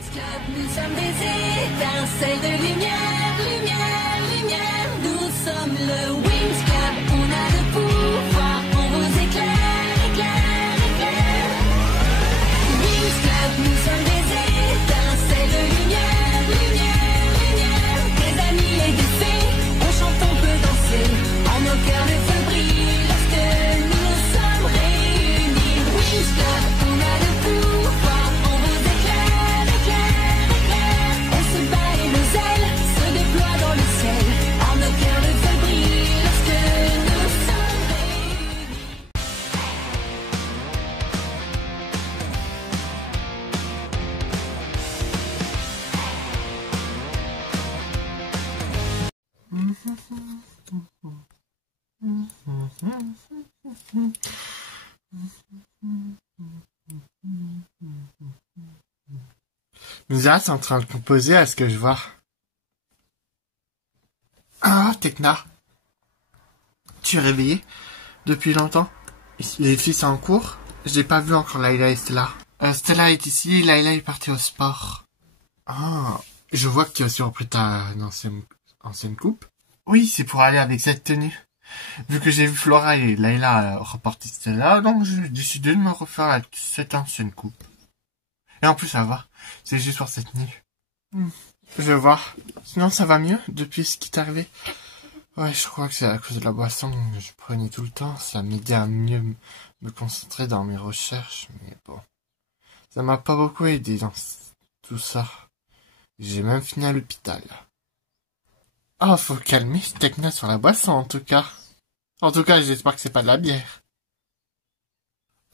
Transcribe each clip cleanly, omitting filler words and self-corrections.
Nous sommes des étincelles de lumière, lumière, lumière. Nous sommes le Wings Club. On a le pouvoir, on vous éclaire, éclaire, éclaire. Wings Club, nous sommes des étincelles de lumière, lumière, lumière. Des amis et des fées, on chante, on peut danser. En nos cœurs le feu brille lorsque nous sommes réunis. Wings Club, on a le pouvoir, on vous éclaire, éclaire, éclaire. On se bat et nos ailes se déploient dans le ciel. En nos cœurs le feu brille lorsque nous sommes réunis. Misa, c'est en train de composer à ce que je vois. Ah, Tekna. Tu es réveillée depuis longtemps? Les filles sont en cours? Je n'ai pas vu encore Layla et Stella. Stella est ici, Layla est partie au sport. Ah, je vois que tu as aussi repris ta ancienne coupe. Oui, c'est pour aller avec cette tenue. Vu que j'ai vu Flora et Layla reporter Stella, donc j'ai décidé de me refaire avec cette ancienne coupe. Et en plus, ça va. C'est juste pour cette nuit. Je vois. Sinon, ça va mieux depuis ce qui t'est arrivé? Ouais, je crois que c'est à cause de la boisson que je prenais tout le temps. Ça m'aidait à mieux me concentrer dans mes recherches. Mais bon, ça m'a pas beaucoup aidé dans tout ça. J'ai même fini à l'hôpital. Oh, faut calmer Tekna sur la boisson, en tout cas. En tout cas, j'espère que c'est pas de la bière.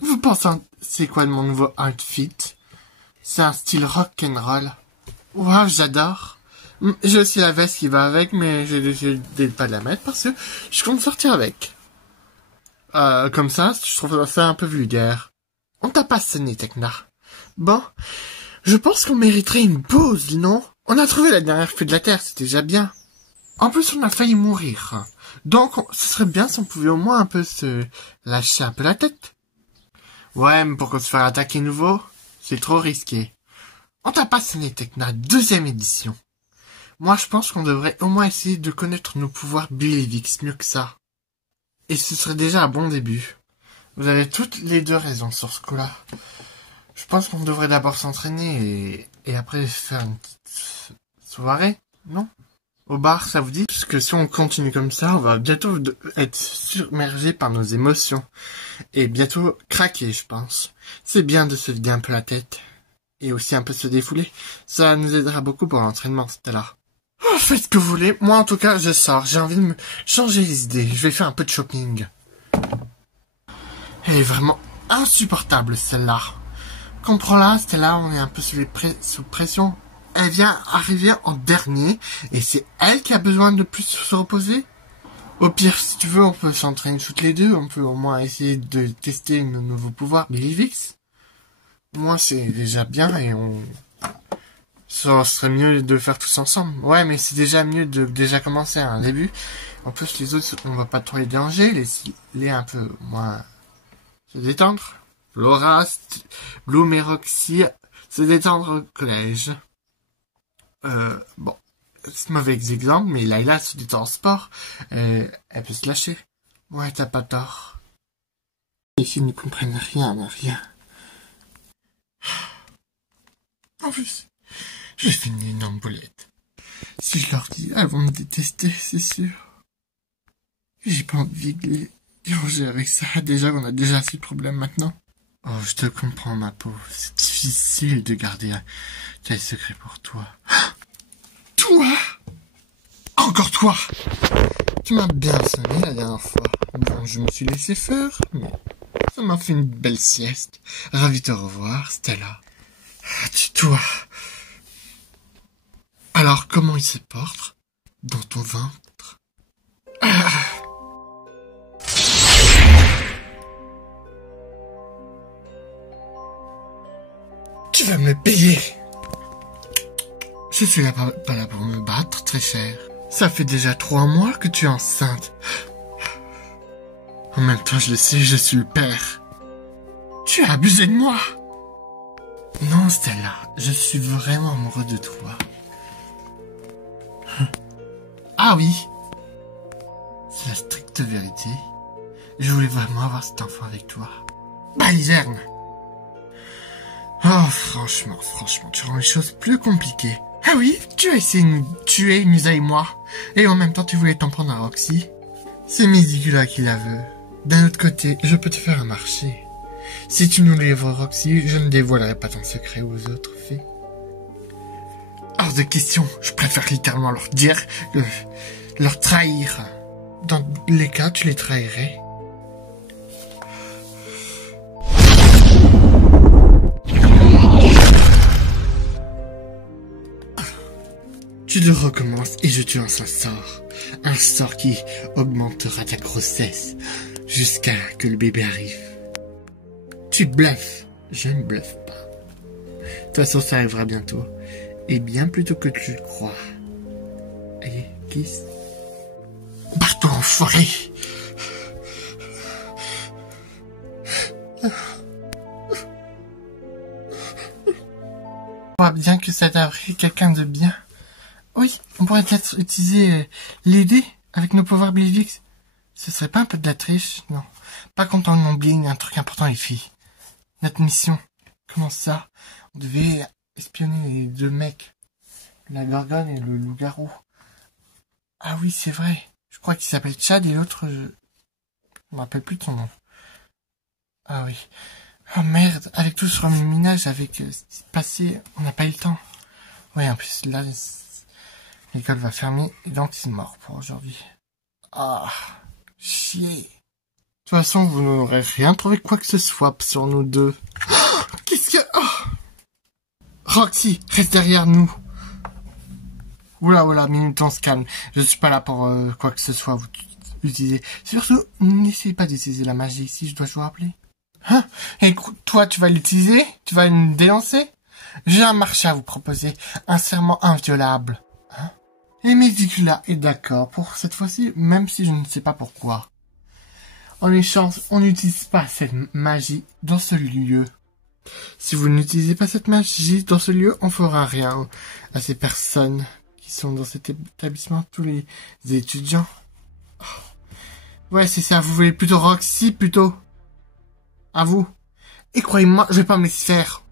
Vous pensez, c'est quoi de mon nouveau outfit? C'est un style rock'n'roll. Waouh, j'adore. J'ai aussi la veste qui va avec, mais j'ai décidé de pas la mettre parce que je compte sortir avec. Comme ça, je trouve ça un peu vulgaire. On t'a pas sonné, Tekna. Bon, je pense qu'on mériterait une pause, non? On a trouvé la dernière fée de la Terre, c'était déjà bien. En plus, on a failli mourir. Donc, ce serait bien si on pouvait au moins un peu se lâcher un peu la tête. Ouais, mais pour qu'on se fasse attaquer nouveau, c'est trop risqué. On t'a pas sonné, Tekna, 2e édition. Moi, je pense qu'on devrait au moins essayer de connaître nos pouvoirs Billivix mieux que ça. Et ce serait déjà un bon début. Vous avez toutes les deux raisons sur ce coup-là. Je pense qu'on devrait d'abord s'entraîner et après faire une petite soirée, non? Au bar, ça vous dit? Parce que si on continue comme ça, on va bientôt être submergé par nos émotions. Et bientôt craquer, je pense. C'est bien de se vider un peu la tête. Et aussi un peu se défouler. Ça nous aidera beaucoup pour l'entraînement, Stella. Oh, faites ce que vous voulez. Moi, en tout cas, je sors. J'ai envie de me changer les idées. Je vais faire un peu de shopping. Elle est vraiment insupportable, celle-là. Comprends-la, Stella, on est un peu sous pression. Elle vient arriver en dernier, et c'est elle qui a besoin de plus se reposer. Au pire, si tu veux, on peut s'entraîner toutes les deux, on peut au moins essayer de tester nos nouveaux pouvoirs Billivix. Moi, c'est déjà bien, et ça serait mieux de faire tous ensemble. Ouais, mais c'est déjà mieux de déjà commencer à un début. En plus, les autres, on va pas trop les déranger, les un peu moins se détendre. Laura, Bloom et Roxy, se détendre au collège. Bon, c'est mauvais exemple, mais Layla se détend en sport. Elle peut se lâcher. Ouais, t'as pas tort. Les filles ne comprennent rien à rien. En plus, j'ai fait une énorme boulette. Si je leur dis, elles vont me détester, c'est sûr. J'ai pas envie de les déranger avec ça. Déjà qu'on a déjà assez de problèmes maintenant. Oh, je te comprends, ma pauvre. C'est difficile de garder tel secret pour toi. Toi? Encore toi? Tu m'as bien sonné la dernière fois. Bon, je me suis laissé faire, mais ça m'a fait une belle sieste. Ravi de te revoir, Stella. Toi. Alors, comment il se porte dans ton ventre? Tu vas me payer. Je suis là pas là pour me battre, très cher. Ça fait déjà 3 mois que tu es enceinte. En même temps, je le sais, je suis le père. Tu as abusé de moi. Non, Stella, je suis vraiment amoureux de toi. Ah oui, c'est la stricte vérité. Je voulais vraiment avoir cet enfant avec toi. Baliserne. Oh, franchement, tu rends les choses plus compliquées. Ah oui, tu as essayé de nous tuer, Musa et moi. Et en même temps, tu voulais t'en prendre à Roxy. C'est Midicula qui la veut. D'un autre côté, je peux te faire un marché. Si tu nous livres Roxy, je ne dévoilerai pas ton secret aux autres filles. Hors de question, je préfère littéralement leur dire, leur trahir. Dans les cas, tu les trahirais. Tu le recommences et je te lance un sort. Un sort qui augmentera ta grossesse jusqu'à que le bébé arrive. Tu bluffes. Je ne bluffe pas. De toute façon, ça arrivera bientôt. Et bien plus tôt que tu le crois. Allez, kiss. Barre-toi, enfoiré. On voit bien que ça t'a pris quelqu'un de bien. Oui, on pourrait peut-être utiliser l'aider avec nos pouvoirs Blivix. Ce serait pas un peu de la triche? Non. Pas quand on oublie un truc important, les filles. Notre mission. Comment ça? On devait espionner les deux mecs. La gorgone et le loup-garou. Ah oui, c'est vrai. Je crois qu'il s'appelle Chad et l'autre, je me rappelle plus de son nom. Ah oui. Oh merde, avec tout ce remue-ménage, avec ce qui s'est passé, on n'a pas eu le temps. Ouais, en plus, là, l'école va fermer et donc c'est mort pour aujourd'hui. Ah, chier. De toute façon, vous n'aurez rien trouvé quoi que ce soit sur nous deux. Oh, qu'est-ce que... Oh. Roxy, reste derrière nous. Oula, minute, on se calme. Je suis pas là pour quoi que ce soit vous utiliser. Surtout, n'essayez pas d'utiliser la magie ici, je dois vous rappeler. Hein? Et toi, tu vas l'utiliser? Tu vas me dénoncer? J'ai un marché à vous proposer. Un serment inviolable. Hein? Et Midicula est d'accord pour cette fois-ci, même si je ne sais pas pourquoi. En échange, on n'utilise pas cette magie dans ce lieu. Si vous n'utilisez pas cette magie dans ce lieu, on fera rien à ces personnes qui sont dans cet établissement, tous les étudiants. Oh. Ouais, c'est ça, vous voulez plutôt Roxy, plutôt. À vous. Et croyez-moi, je vais pas me laisser faire.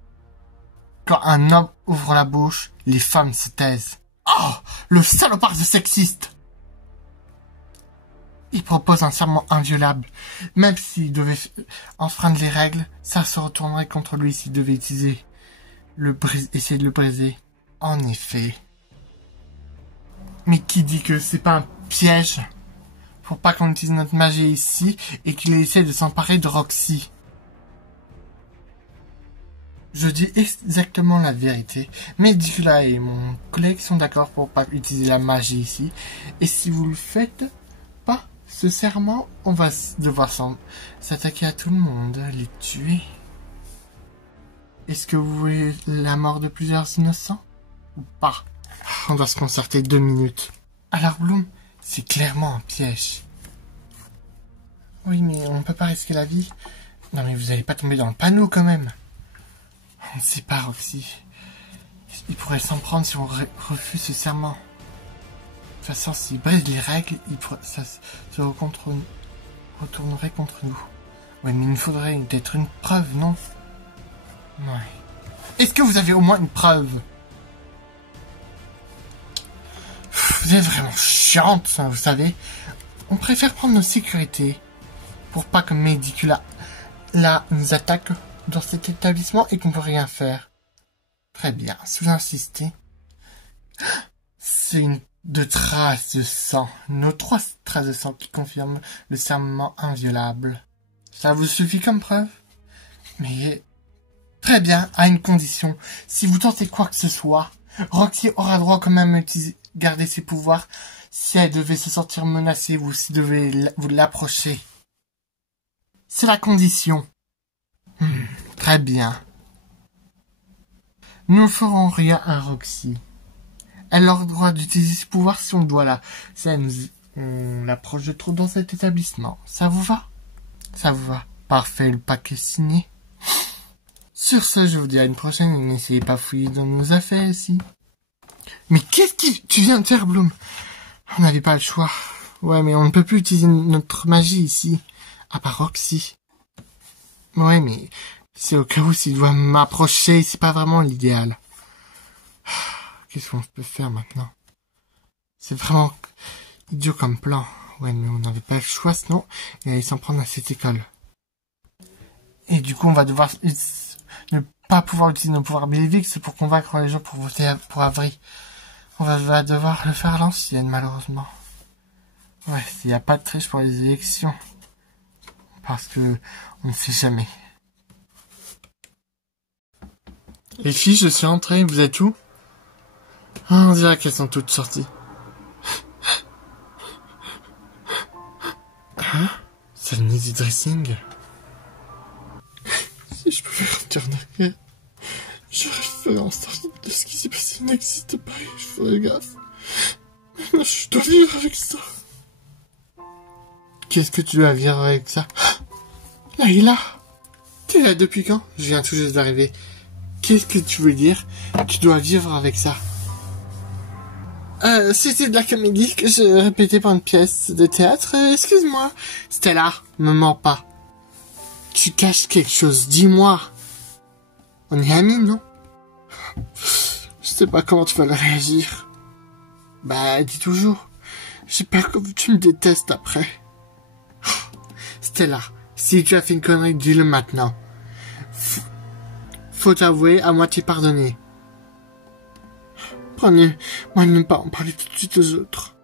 Quand un homme ouvre la bouche, les femmes se taisent. Oh, le salopard de sexiste. Il propose un serment inviolable. Même s'il devait enfreindre les règles, ça se retournerait contre lui s'il devait essayer de le briser. En effet. Mais qui dit que c'est pas un piège pour pas qu'on utilise notre magie ici et qu'il essaie de s'emparer de Roxy? Je dis exactement la vérité. Midicula et mon collègue sont d'accord pour pas utiliser la magie ici. Et si vous le faites pas, ce serment, on va devoir s'attaquer à tout le monde, les tuer. Est-ce que vous voulez la mort de plusieurs innocents? Ou pas? On doit se concerter 2 minutes. Alors Bloom, c'est clairement un piège. Oui, mais on ne peut pas risquer la vie. Non mais vous allez pas tomber dans le panneau quand même. On ne sait pas, Roxy. Il pourrait s'en prendre si on refuse ce serment. De toute façon, s'il brise les règles, ça se retournerait contre nous. Ouais, mais il nous faudrait peut-être une preuve, non? Ouais. Est-ce que vous avez au moins une preuve? Vous êtes vraiment chiante, ça, vous savez. On préfère prendre nos sécurités pour pas que Midicula là nous attaque dans cet établissement et qu'on peut rien faire. Très bien, si vous insistez. C'est de traces de sang. Nos 3 traces de sang qui confirment le serment inviolable. Ça vous suffit comme preuve? Mais très bien, à une condition. Si vous tentez quoi que ce soit, Roxy aura droit quand même à garder ses pouvoirs si elle devait se sentir menacée ou si devait vous l'approcher. C'est la condition. Très bien. Nous ne ferons rien à Roxy. Elle aura le droit d'utiliser ses pouvoirs si on doit on l'approche de trop dans cet établissement. Ça vous va? Ça vous va. Parfait, le paquet signé. Sur ce, je vous dis à une prochaine et n'essayez pas de fouiller dans nos affaires ici. Mais qu'est-ce que tu viens de faire, Bloom? On n'avait pas le choix. Ouais, mais on ne peut plus utiliser notre magie ici. À part Roxy. Ouais, mais c'est au cas où s'il doit m'approcher, c'est pas vraiment l'idéal. Qu'est-ce qu'on peut faire maintenant? C'est vraiment idiot comme plan. Ouais, mais on n'avait pas le choix, sinon il allait s'en prendre à cette école. Et du coup, on va devoir ne pas pouvoir utiliser nos pouvoirs Bélivix pour convaincre les gens pour voter pour Avery. On va devoir le faire à l'ancienne, malheureusement. Ouais, il n'y a pas de triche pour les élections. Parce que on ne sait jamais. Les filles, je suis entrée, vous êtes où? Ah, on dirait qu'elles sont toutes sorties. Hein? C'est le nid du dressing. Si je pouvais retourner en arrière, je ferais en sorte de ce qui s'est passé n'existe pas et je ferais gaffe. Maintenant, je dois vivre avec ça. Qu'est-ce que tu dois vivre avec ça? Layla! T'es là depuis quand? Je viens tout juste d'arriver. Qu'est-ce que tu veux dire? Tu dois vivre avec ça. C'était de la comédie que je répétais pour une pièce de théâtre. Excuse-moi. Stella, me mens pas. Tu caches quelque chose, dis-moi. On est amis, non? Je sais pas comment tu vas réagir. Bah, dis toujours. J'ai peur que tu me détestes après. Stella, si tu as fait une connerie, dis-le maintenant. Faut t'avouer, à moitié pardonner. Prenez-moi de ne pas en parler tout de suite aux autres.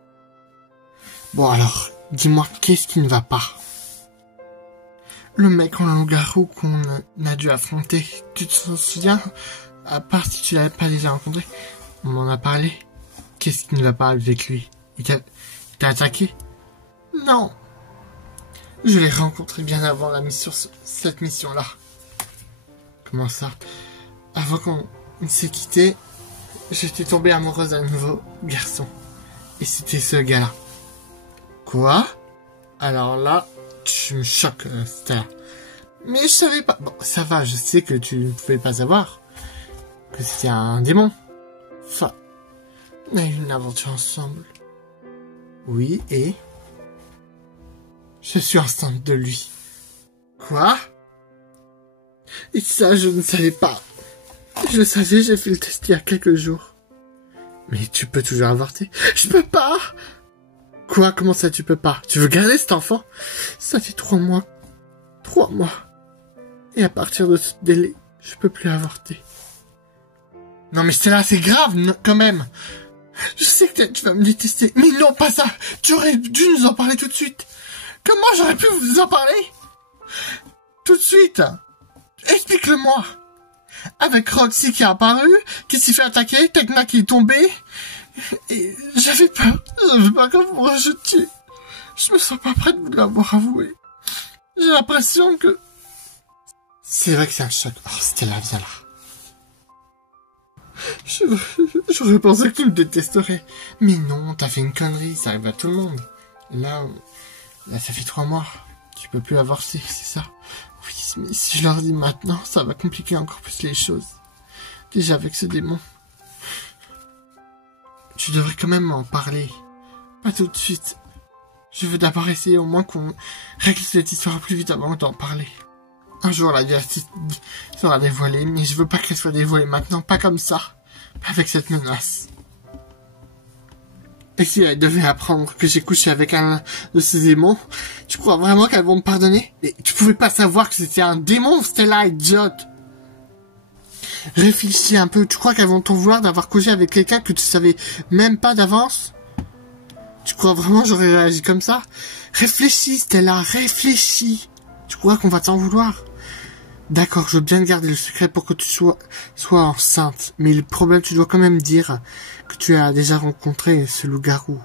Bon alors, dis-moi, qu'est-ce qui ne va pas? Le mec en loup-garou qu'on a dû affronter, tu te souviens? À part si tu l'avais pas déjà rencontré, on m'en a parlé. Qu'est-ce qui ne va pas avec lui? Il t'a attaqué? Non. Je l'ai rencontré bien avant cette mission-là. Comment ça? Avant qu'on s'est quitté, j'étais tombée amoureuse d'un nouveau garçon. Et c'était ce gars-là. Quoi? Alors là, tu me choques, Stella. Mais je savais pas. Bon, ça va, je sais que tu ne pouvais pas savoir. Que c'était un démon. Enfin, on a eu une aventure ensemble. Oui, et... je suis enceinte de lui. Quoi? Et ça, je ne savais pas. Je le savais, j'ai fait le test il y a quelques jours. Mais tu peux toujours avorter. Je peux pas! Quoi? Comment ça tu peux pas? Tu veux garder cet enfant? Ça fait 3 mois. 3 mois. Et à partir de ce délai, je peux plus avorter. Non mais Stella, c'est grave, quand même. Je sais que tu vas me détester. Mais non, pas ça. Tu aurais dû nous en parler tout de suite. Comment j'aurais pu vous en parler? Tout de suite. Explique-le-moi. Avec Roxy qui est apparu, qui s'est fait attaquer, Tekna qui est tombé. Et j'avais peur que vous me rejetiez. Je me sens pas prête de vous l'avoir avoué. J'ai l'impression que... C'est vrai que c'est un choc. Oh, Stella, viens là. J'aurais pensé que tu me détesterais. Mais non, t'as fait une connerie, ça arrive à tout le monde. Là, ça fait 3 mois. Tu peux plus avorter, c'est ça? Oui, mais si je leur dis maintenant, ça va compliquer encore plus les choses. Déjà avec ce démon. Tu devrais quand même m'en parler. Pas tout de suite. Je veux d'abord essayer au moins qu'on règle cette histoire plus vite avant d'en parler. Un jour la vérité sera dévoilée, mais je veux pas qu'elle soit dévoilée maintenant, pas comme ça. Pas avec cette menace. Et si elle devait apprendre que j'ai couché avec un de ces démons, tu crois vraiment qu'elles vont me pardonner? Et tu pouvais pas savoir que c'était un démon, Stella, idiote. Réfléchis un peu, tu crois qu'elles vont t'en vouloir d'avoir couché avec quelqu'un que tu savais même pas d'avance? Tu crois vraiment que j'aurais réagi comme ça? Réfléchis, Stella, réfléchis. Tu crois qu'on va t'en vouloir? D'accord, je veux bien garder le secret pour que tu sois enceinte. Mais le problème, tu dois quand même dire que tu as déjà rencontré ce loup-garou.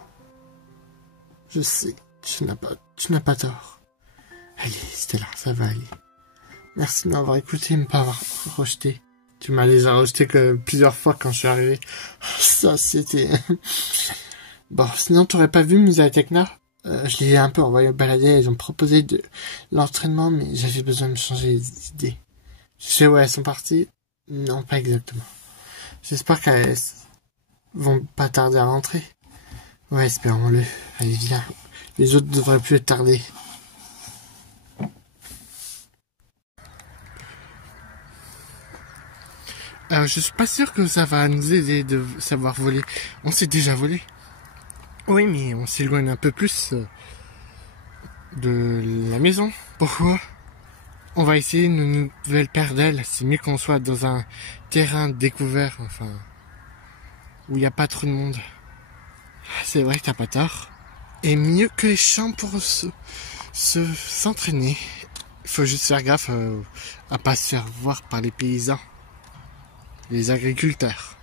Je sais, tu n'as pas tort. Allez, Stella, ça va aller. Merci de m'avoir écouté et de ne pas avoir rejeté. Tu m'as déjà rejeté que plusieurs fois quand je suis arrivé. Ça, c'était... Bon, sinon, t'aurais pas vu Musa et Tekna? Je les ai un peu envoyés balader, ils ont proposé de l'entraînement, mais j'avais besoin de changer les idées. Je sais où elles sont parties. Non, pas exactement. J'espère qu'elles vont pas tarder à rentrer. Ouais, espérons-le. Allez, viens. Les autres devraient plus être tardés. Je suis pas sûr que ça va nous aider de savoir voler. On s'est déjà volé. Oui, mais on s'éloigne un peu plus de la maison. Pourquoi? On va essayer une nouvelle paire d'ailes. C'est mieux qu'on soit dans un terrain découvert, enfin, où il n'y a pas trop de monde. C'est vrai que t'as pas tort. Et mieux que les champs pour s'entraîner. Il faut juste faire gaffe à pas se faire voir par les paysans, les agriculteurs.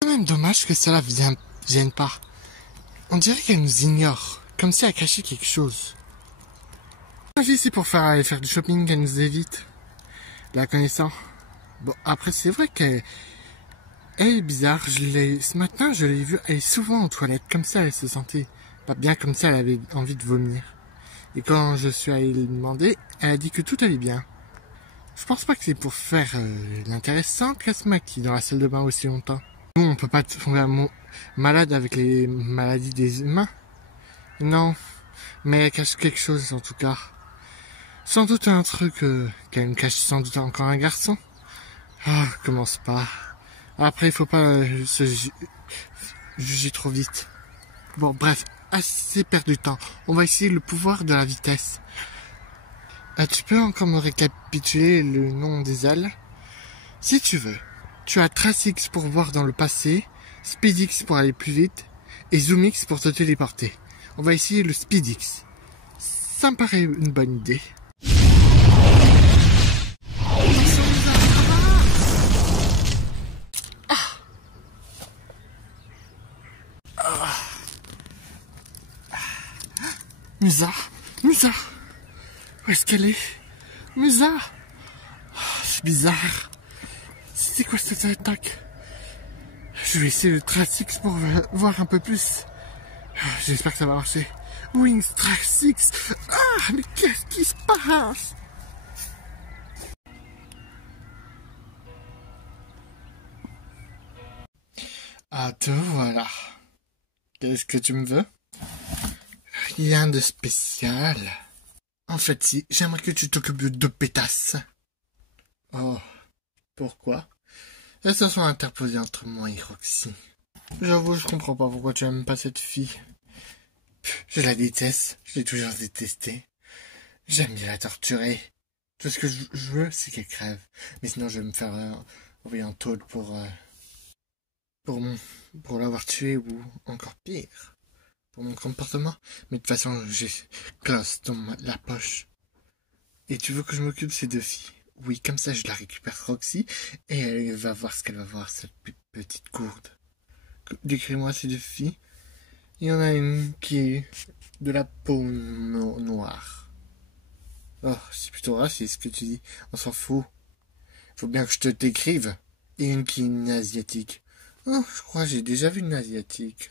C'est quand même dommage que cela vienne pas. On dirait qu'elle nous ignore, comme si elle cachait quelque chose. C'est pour aller faire du shopping qu'elle nous évite, la connaissant. Bon, après c'est vrai qu'elle est bizarre. Ce matin je l'ai vue, elle est souvent aux toilettes, comme ça elle se sentait pas bien, comme ça elle avait envie de vomir. Et quand je suis allé lui demander, elle a dit que tout allait bien. Je pense pas que c'est pour faire l'intéressant qu'elle se maquille dans la salle de bain aussi longtemps. Nous on peut pas tomber malade avec les maladies des humains. Non, mais elle cache quelque chose en tout cas. Sans doute un truc qu'elle me cache, sans doute encore un garçon. Ah, commence pas. Après, il faut pas se juger trop vite. Bon, bref, assez perdu de temps. On va essayer le pouvoir de la vitesse. Tu peux encore me récapituler le nom des ailes? Si tu veux. Tu as TraceX pour voir dans le passé, SpeedX pour aller plus vite, et ZoomX pour te téléporter. On va essayer le SpeedX. Ça me paraît une bonne idée. Musa, Musa, où est-ce qu'elle est? Musa, c'est bizarre. C'est quoi cette attaque? Je vais essayer le TraceX pour voir un peu plus. J'espère que ça va marcher. Wings TraceX. Ah, mais qu'est-ce qui se passe? Ah, te voilà. Qu'est-ce que tu me veux? Rien de spécial. En fait, si, j'aimerais que tu t'occupes de 2 pétasses. Oh, pourquoi? Elles se sont interposées entre moi et Roxy. J'avoue, je comprends pas pourquoi tu aimes pas cette fille. Je la déteste, je l'ai toujours détestée. J'aime bien la torturer. Tout ce que je veux, c'est qu'elle crève. Mais sinon, je vais me faire envoyer en tôle pour l'avoir tuée ou encore pire. Pour mon comportement. Mais de toute façon, j'ai Klaus dans la poche. Et tu veux que je m'occupe de ces 2 filles? Oui, comme ça, je la récupère Roxy et elle va voir ce qu'elle va voir, cette petite gourde. Décris-moi ces 2 filles. Il y en a une qui est de la peau noire. Oh, c'est plutôt raciste ce que tu dis. On s'en fout. Faut bien que je te décrive. Et une qui est une asiatique. Oh, je crois que j'ai déjà vu une asiatique.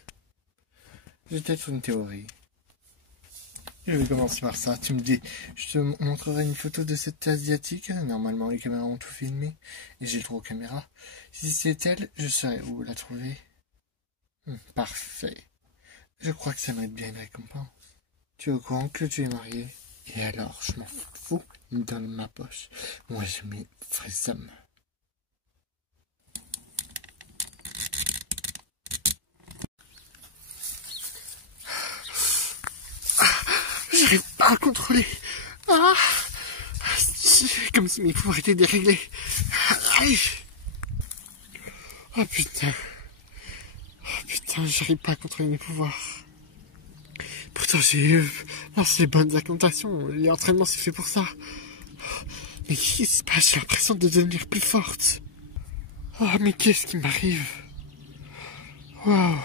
J'ai peut-être une théorie. Je vais commencer par ça. Tu me dis, je te montrerai une photo de cette asiatique. Normalement, les caméras ont tout filmé. Et j'ai le droit aux caméras. Si c'est elle, je saurais où la trouver. Parfait. Je crois que ça mérite bien une récompense. Tu es au courant que tu es marié? Et alors, je m'en fous. Il me donne ma poche. Moi, je mes vrais sommes. J'arrive pas à contrôler. Ah, c'est comme si mes pouvoirs étaient déréglés. Aïe. Oh putain. Oh putain, j'arrive pas à contrôler mes pouvoirs. Pourtant j'ai eu ces bonnes incantations. L'entraînement c'est fait pour ça. Mais qu'est-ce qui se passe? J'ai l'impression de devenir plus forte. Oh mais qu'est-ce qui m'arrive? Waouh.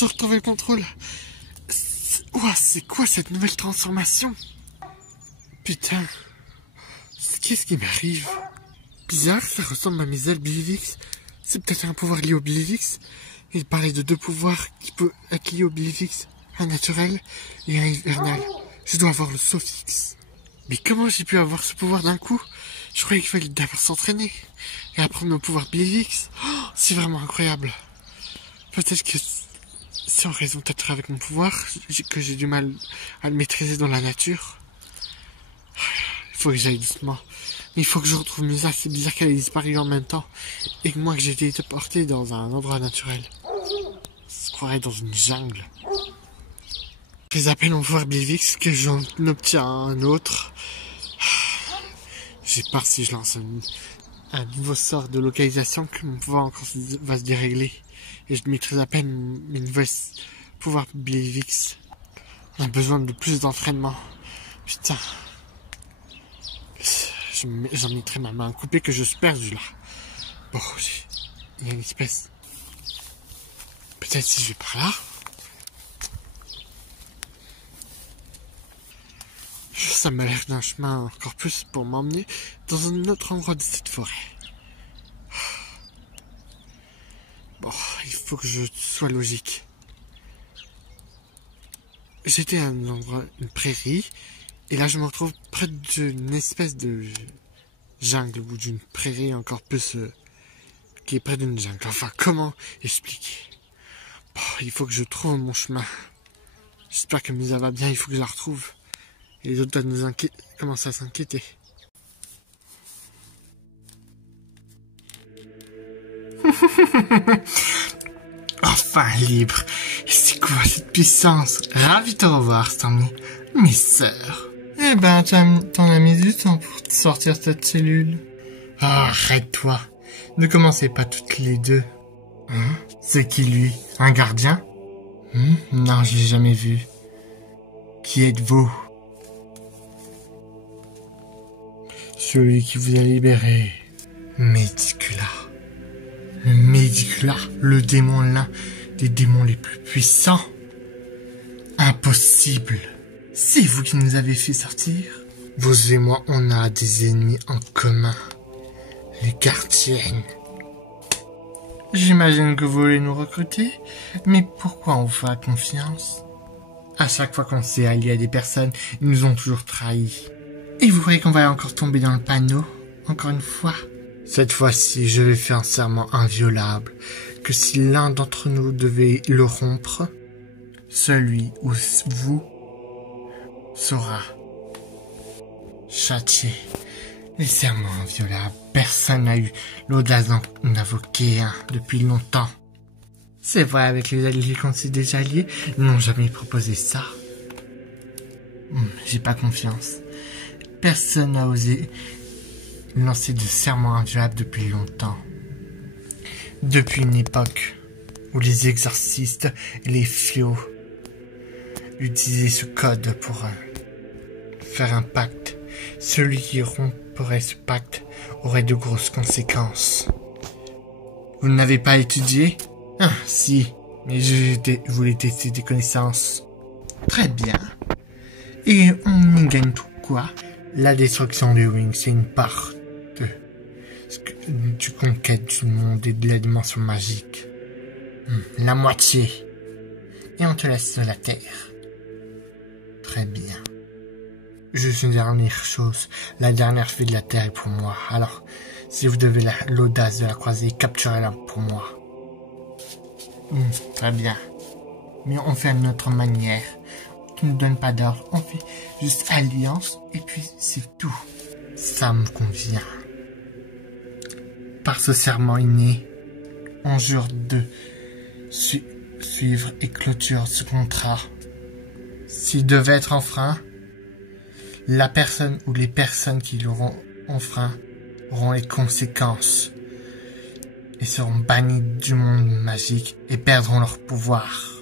je retrouve le contrôle. Ouah, c'est quoi cette nouvelle transformation? Putain. Qu'est-ce qui m'arrive? Bizarre, ça ressemble à mes ailes Billivix. C'est peut-être un pouvoir lié au Billivix. Il parlait de deux pouvoirs qui peuvent être liés au Billivix. Un naturel et un hivernal. Je dois avoir le Sophix. Mais comment j'ai pu avoir ce pouvoir d'un coup? Je croyais qu'il fallait d'abord s'entraîner et apprendre mon pouvoir Billivix. Oh, c'est vraiment incroyable. Peut-être que c'est en raison peut-être avec mon pouvoir que j'ai du mal à le maîtriser dans la nature. Il faut que j'aille doucement. Mais il faut que je retrouve Musa. C'est bizarre qu'elle ait disparu en même temps et que moi que j'ai été porté dans un endroit naturel. Je croirais dans une jungle. J'ai à peine mon pouvoir Billivix que j'en obtiens un autre. J'ai peur si je lance un nouveau sort de localisation que mon pouvoir encore va se dérégler. Et je maîtrise à peine mes nouveaux pouvoirs Billivix. On a besoin de plus d'entraînement. Putain. J'en mettrai ma main coupée que je suis perdu là. Bon, il y a une espèce. Peut-être si je vais par là. Ça m'a l'air d'un chemin encore plus pour m'emmener dans un autre endroit de cette forêt. Bon, il faut que je sois logique. J'étais à un endroit, une prairie, et là je me retrouve près d'une espèce de jungle, ou d'une prairie encore plus qui est près d'une jungle. Enfin, comment expliquer? Bon, il faut que je trouve mon chemin. J'espère que Musa va bien, il faut que je la retrouve. Et les autres doivent commencer à s'inquiéter. Enfin libre. C'est quoi cette puissance? Ravi de te revoir, Stormy. Mes sœurs. Eh ben, t'en as mis du temps pour te sortir de cette cellule. Oh, arrête-toi. Ne commencez pas toutes les deux. Hein? C'est qui lui? Un gardien? Non, je l'ai jamais vu. Qui êtes-vous? Celui qui vous a libéré. Médicula. Le Médicula, le démon, l'un des démons les plus puissants. Impossible. C'est vous qui nous avez fait sortir. Vous et moi, on a des ennemis en commun. Les gardiennes. J'imagine que vous voulez nous recruter, mais pourquoi on vous fera confiance? À chaque fois qu'on s'est allié à des personnes, ils nous ont toujours trahis. Et vous croyez qu'on va encore tomber dans le panneau? Encore une fois? Cette fois-ci, je vais faire un serment inviolable, que si l'un d'entre nous devait le rompre, celui ou vous sera châtié. Les serments inviolables, personne n'a eu l'audace d'en invoquer un depuis longtemps. C'est vrai, avec les alliés qu'on s'est déjà alliés, ils n'ont jamais proposé ça. J'ai pas confiance. Personne n'a osé lancer de serments inviolables depuis longtemps. Depuis une époque où les exorcistes et les fléaux utilisaient ce code pour faire un pacte. Celui qui romprait ce pacte aurait de grosses conséquences. Vous n'avez pas étudié? Ah, si, mais je voulais tester des connaissances. Très bien. Et on y gagne tout quoi? La destruction des Wings, c'est une part du conquête du monde et de la dimension magique. La moitié. Et on te laisse la Terre. Très bien. Juste une dernière chose. La dernière fille de la Terre est pour moi. Alors, si vous devez l'audace de la croiser, capturez-la pour moi. Très bien. Mais on fait à notre manière. Tu ne donnes pas d'ordre. On fait juste alliance et puis c'est tout. Ça me convient. Par ce serment inné, on jure de suivre et clôture ce contrat. S'il devait être enfreint, la personne ou les personnes qui l'auront enfreint auront les conséquences et seront bannis du monde magique et perdront leur pouvoir.